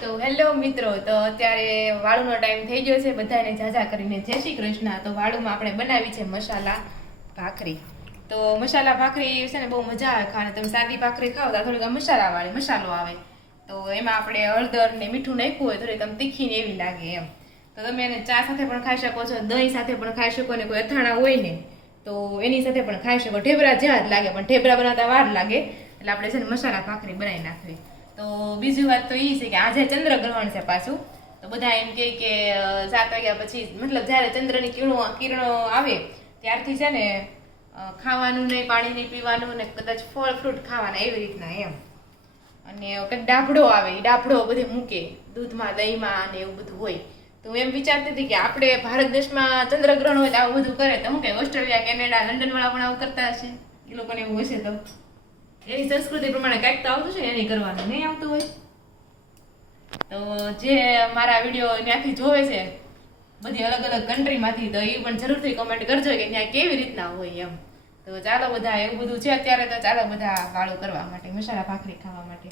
તો હેલો મિત્રો, તો અત્યારે વાળુનો ટાઈમ થઈ ગયો છે. બધાને ઝાઝા કરીને જય શ્રી કૃષ્ણ. તો વાળુમાં આપણે બનાવી છે મસાલા ભાખરી. તો મસાલા ભાખરી છે ને બહુ મજા આવે ખાને. તમે સાદી ભાખરી ખાઓ તો થોડીક મસાલાવાળી મસાલો આવે, તો એમાં આપણે હળદર ને મીઠું નાખ્યું હોય થોડીક આમ તીખી ને એવી લાગે એમ. તો તમે એને ચા સાથે પણ ખાઈ શકો છો, દહીં સાથે પણ ખાઈ શકો, ને કોઈ અથાણા હોય ને તો એની સાથે પણ ખાઈ શકો. ઢેબરા જેવા જ લાગે, પણ ઢેબરા બનાવતા વાર લાગે, એટલે આપણે છે ને મસાલા ભાખરી બનાવી નાખવી. તો બીજી વાત તો એ છે કે આજે ચંદ્રગ્રહણ છે પાછું. તો બધા એમ કહે કે 7 વાગ્યા પછી, મતલબ જ્યારે ચંદ્રની કિરણો આવે ત્યારથી છે ને ખાવાનું નહીં, પાણી નહીં પીવાનું, ને કદાચ ફળ ફ્રૂટ ખાવાના, એવી રીતના એમ. અને કંઈક ડાભડો આવે, એ ડાભડો બધે મૂકે દૂધમાં, દહીંમાં અને એવું બધું હોય. તો હું એમ વિચારતી હતી કે આપણે ભારત દેશમાં ચંદ્રગ્રહણ હોય તો આવું બધું કરે, તો હું કે ઓસ્ટ્રેલિયા, કેનેડા, લંડન વાળા પણ આવું કરતા હશે. એ લોકોને એવું હશે તો એની સંસ્કૃતિ પ્રમાણે કાંઈક તો આવતું છે, એની કરવાનું નહીં આવતું હોય. તો જે મારા વિડીયો ત્યાંથી જોવે છે બધી અલગ અલગ કન્ટ્રીમાંથી, તો એ પણ જરૂરથી કમેન્ટ કરજો કે ત્યાં કેવી રીતના હોય એમ. તો ચાલો બધા, એવું બધું છે અત્યારે, તો ચાલો બધા વાળું કરવા માટે, મસાલા ભાખરી ખાવા માટે.